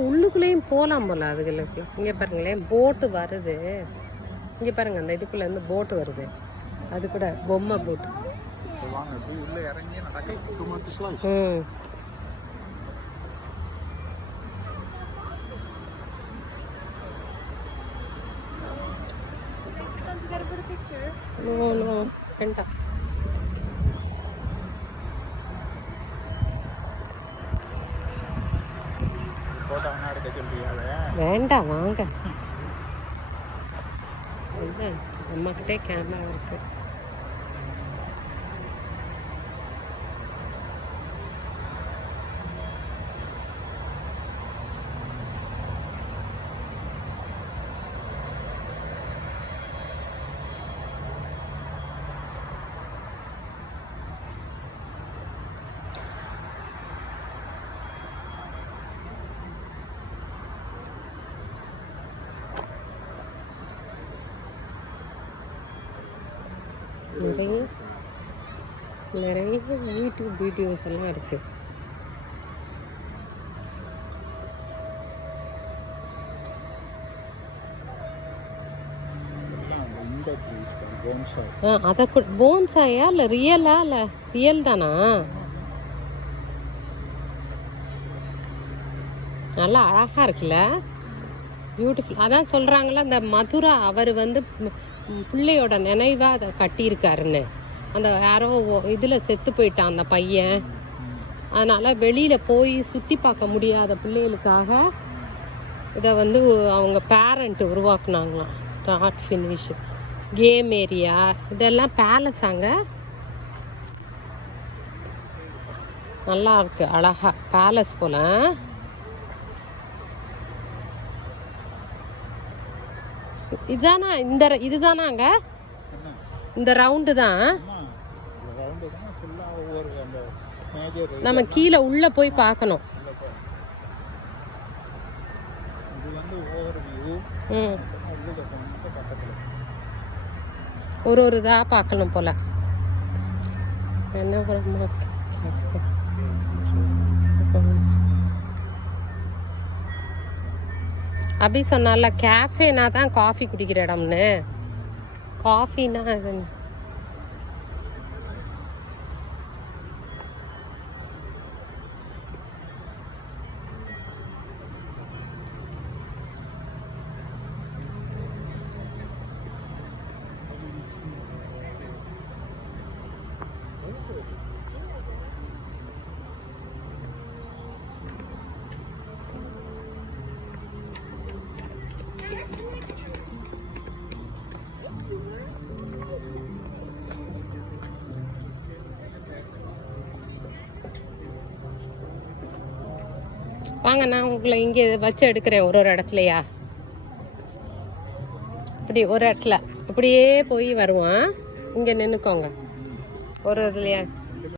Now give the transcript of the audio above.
உள்ளுக்குள்ளேயும் போகலாம் போல அதுகளுக்கு. இங்கே பாருங்களேன், போட்டு வருது. இங்கே பாருங்க, அந்த இதுக்குள்ளேருந்து போட்டு வருது. அது கூட பொம்மை போட்டு. வேண்டாம், வாங்க. அம்மாக்கிட்டே கேமரா இருக்கு. நிறைய யூடியூப் வீடியோஸ் எல்லாம் இருக்கு. அதை போன்சாயா இல்லை ரியலா? இல்லை ரியல் தானா? நல்லா அழகா இருக்குல்ல, பியூட்டிஃபுல். அதான் சொல்றாங்களா, இந்த மதுரா அவர் வந்து பிள்ளையோட நினைவாக அதை கட்டியிருக்காருன்னு. அந்த யாரோ இதில் செத்து போயிட்டான் அந்த பையன். அதனால் வெளியில் போய் சுற்றி பார்க்க முடியாத பிள்ளைகளுக்காக இதை வந்து அவங்க பேரண்ட்டு உருவாக்குனாங்களாம். ஸ்டார்ட் ஃபினிஷ் கேம் ஏரியா இதெல்லாம் பேலஸாங்க. நல்லா இருக்கு, அழகா பேலஸ் போல. இதுதானா இதுதானாங்க இந்த ரவுண்டு தான். நம்ம கீழே உள்ள போய் பார்க்கணும். ஒரு இதா பார்க்கணும் போல. என்ன அபி சொன்னால கேஃபேனா தான் காஃபி குடிக்கிற இடம்னு. காஃபின்னா அது வாங்க, நான் உங்களை இங்கே வச்சு எடுக்கிறேன். ஒரு இடத்துலையா இப்படி ஒரு இடத்துல இப்படியே போய் வருவான். இங்கே நின்றுக்கோங்க ஒரு இதுலையா.